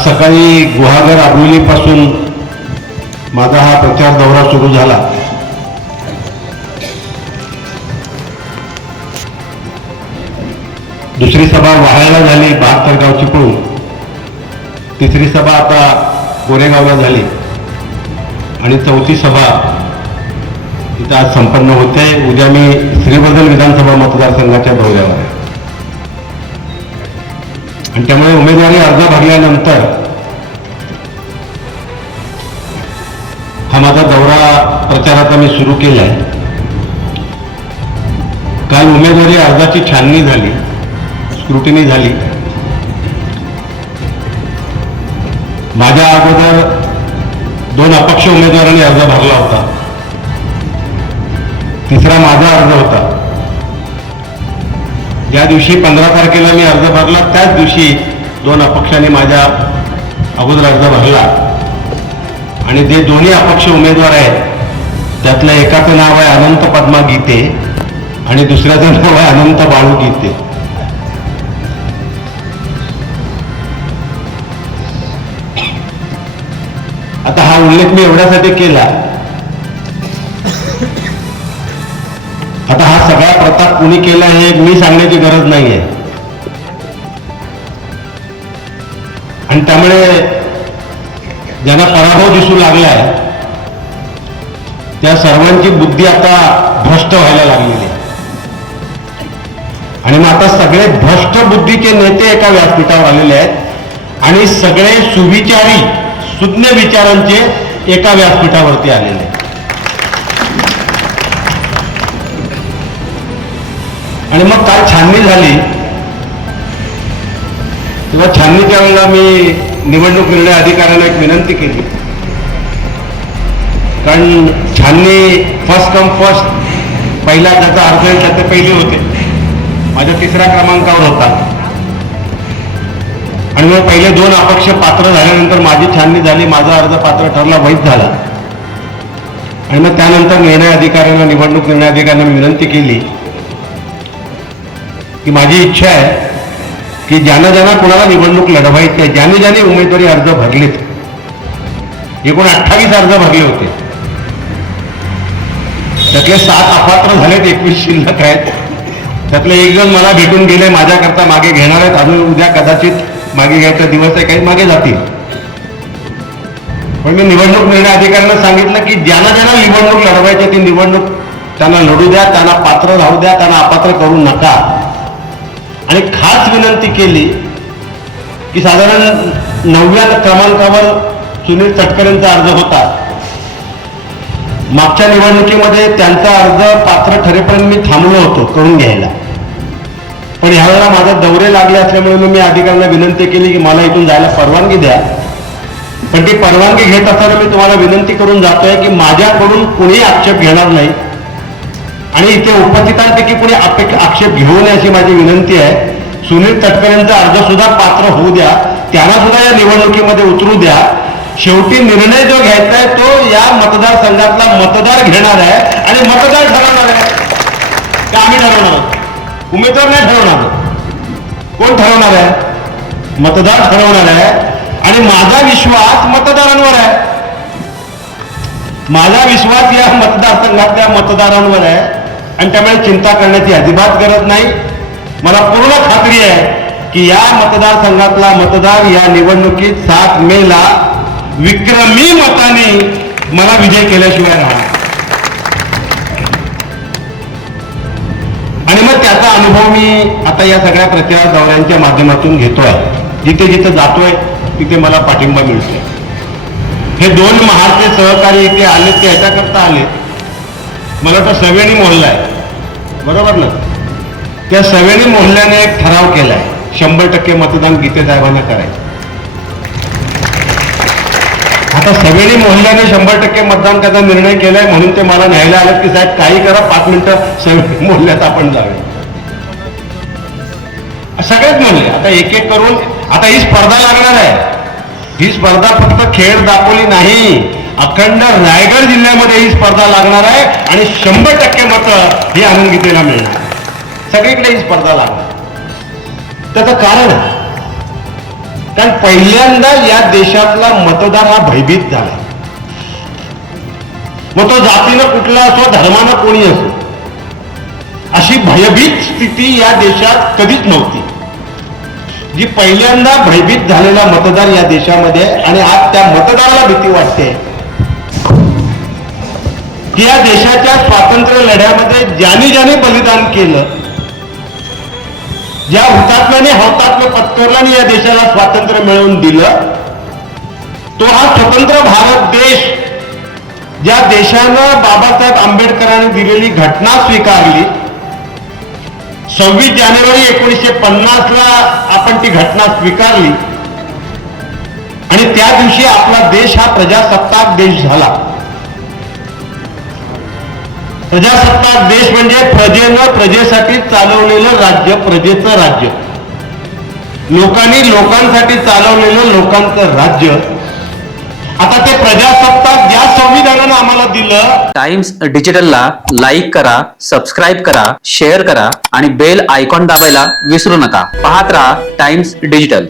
आज सकाळी गुहागर आबोलीपासून माझा हा प्रचार दौरा सुरू झाला. दुसरी सभा वाहायला झाली 72 गाव चिपळूण. तिसरी सभा आता गोरेगावला झाली आणि चौथी सभा इथं आज संपन्न होते. उद्या मी श्रीवर्धन विधानसभा मतदारसंघाच्या दौऱ्यावर आहे आणि त्यामुळे उमेदवारी अर्ज भरल्यानंतर हा माझा दौरा प्रचाराचा मी सुरू केला आहे. काल उमेदवारी अर्जाची छाननी झाली, स्क्रुटिनी झाली. माझ्या अगोदर 2 अपक्ष उमेदवारांनी अर्ज भरला होता. तिसरा माझा अर्ज होता. ज्या दिवशी 15 तारखेला मी अर्ज भरला त्याच दिवशी 2 अपक्षांनी माझ्या अगोदर अर्ज भरला आणि जे दोन्ही अपक्ष उमेदवार आहेत त्यातलं एकाचं नाव आहे अनंत पद्मा गीते आणि दुसऱ्याचं नाव आहे अनंत बाळू गीते. आता हा उल्लेख मी एवढ्यासाठी केला, आता हा सगळा प्रताप कुणी केला हे मी सांगण्याची गरज नाहीये आणि त्यामुळे ज्यांना पराभव दिसू लागलाय त्या सर्वांची बुद्धी आता भ्रष्ट व्हायला लागलेली आहे आणि मग आता सगळे भ्रष्ट बुद्धीचे नेते एका व्यासपीठावर आलेले आहेत आणि सगळे सुविचारी सुज्ञ विचारांचे एका व्यासपीठावरती आलेले आहेत. आणि मग काल छाननी झाली तेव्हा छाननीच्या वेळेला मी निवडणूक निर्णय अधिकाऱ्यांना एक विनंती केली, कारण छाननी फर्स्ट कम फर्स्ट, पहिला ज्याचा अर्ज आहे त्याचे पहिले होते. माझ्या 3ऱ्या क्रमांकावर होता आणि मग पहिले 2 अपक्ष पात्र झाल्यानंतर माझी छाननी झाली, माझा अर्ज पात्र ठरला, वैध झाला. आणि मग त्यानंतर निर्णय अधिकाऱ्यांना, निवडणूक निर्णय अधिकाऱ्यांना विनंती केली की माझी इच्छा आहे की ज्यांना ज्यांना कोणाला निवडणूक लढवायची आहे, ज्यांनी ज्यांनी उमेदवारी अर्ज भरलेत, एकूण 28 अर्ज भरले होते, त्यातले 7 अपात्र झालेत, 21 शिल्लक आहेत. त्यातले 1 जण मला भेटून गेले, माझ्याकरता मागे घेणार आहेत. अजून उद्या कदाचित मागे घ्यायचा दिवस आहे, काही मागे जातील. पण मी निवडणूक निर्णय अधिकाऱ्यांना सांगितलं की ज्यांना ज्यांना निवडणूक लढवायची ती निवडणूक त्यांना लढू द्या, त्यांना पात्र राहू द्या, त्यांना अपात्र करू नका. आणि खास विनंती केली की साधारण 9व्या क्रमांकावर सुनील तटकरेंचा अर्ज होता. मागच्या निवडणुकीमध्ये त्यांचा अर्ज पात्र ठरेपर्यंत मी थांबलो होतो करून घ्यायला, पण ह्यावेळेला माझे दौरे लागले असल्यामुळे मी अधिकाऱ्यांना विनंती केली की मला इथून जायला परवानगी द्या. पण ती परवानगी घेत असताना मी तुम्हाला विनंती करून जातोय की माझ्याकडून कुणी आक्षेप घेणार नाही आणि इथे उपस्थितांपैकी कुणी आक्षेप घेऊ नये अशी माझी विनंती आहे. सुनील तटकरेंचा अर्ज सुद्धा पात्र होऊ द्या, त्यांना सुद्धा या निवडणुकीमध्ये उतरू द्या. शेवटी निर्णय जो घ्यायचा आहे तो या मतदारसंघातला मतदार घेणार आहे आणि मतदार ठरवणार आहे का आम्ही ठरवणार आहोत? उमेदवार नाही ठरवणार. कोण ठरवणार आहे? मतदार ठरवणार आहे. आणि माझा विश्वास मतदारांवर आहे, माझा विश्वास या मतदारसंघातल्या मतदारांवर आहे आणि त्यामुळे चिंता करण्याची अजिबात गरज नाही. मला पूर्ण खात्री आहे की या मतदारसंघातला मतदार या निवडणुकीत 7 मेला विक्रमी मताने मला विजय केल्याशिवाय राहणार. आणि मग त्याचा अनुभव मी आता या सगळ्या प्रचार दौऱ्यांच्या माध्यमातून घेतोय. जिथे जिथे जातोय तिथे मला पाठिंबा मिळतोय. हे 2 महारचे सहकारी इथे आले ते ह्याच्याकरता आले, मला वाटतं सवेणी मोहल्ला आहे, बरोबर ना? त्या सवेणी मोहल्ल्याने एक ठराव केलाय, 100% मतदान गीते साहेबांना करायचं. आता सवेणी मोहल्ल्याने 100% मतदान करायचा निर्णय केलाय म्हणून ते मला न्यायला आलं की साहेब काही करा, 5 मिनिटं सवेणी मोहल्ल्यात आपण जाऊया. सगळेच म्हणले आता एक एक करून. आता ही स्पर्धा लागणार आहे. ही स्पर्धा फक्त खेळ दाखवली नाही, अखंड रायगड जिल्ह्यामध्ये ही स्पर्धा लागणार आहे आणि 100% मतं ही आनंद गीतेला मिळणार. सगळीकडे ही स्पर्धा लागणार. त्याचं कारण कारण पहिल्यांदा या देशातला मतदार हा भयभीत झाला. मग तो जातीनं कुठला असो, धर्मानं कोणी असो, अशी भयभीत स्थिती या देशात कधीच नव्हती. जी पहिल्यांदा भयभीत झालेला मतदार या देशामध्ये, आणि आज त्या मतदाराला भीती वाटते की या देशाच्या स्वातंत्र्य लढ्यामध्ये ज्याने बलिदान केलं, ज्या हुतात्म्याने हौतात्म्य पत्करल्याने या देशाला स्वातंत्र्य मिळवून दिलं, तो हा स्वतंत्र भारत देश, ज्या देशानं बाबासाहेब आंबेडकरांनी दिलेली घटना स्वीकारली, 26 जानेवारी 1950ला आपण ती घटना स्वीकारली, आणि त्या दिवशी आपला देश हा प्रजासत्ताक देश झाला. प्रजासत्ताक देश म्हणजे प्रजेनं प्रजेसाठी चालवलेलं राज्य, प्रजेचं राज्य, लोकांनी लोकांसाठी चालवलेलं लोकांचं राज्य. आता ते प्रजासत्ताक ज्या संविधानानं आम्हाला दिलं. टाइम्स डिजिटलला लाईक करा, सबस्क्राईब करा, शेअर करा आणि बेल आयकॉन दाबायला विसरू नका. पाहत राहा टाइम्स डिजिटल.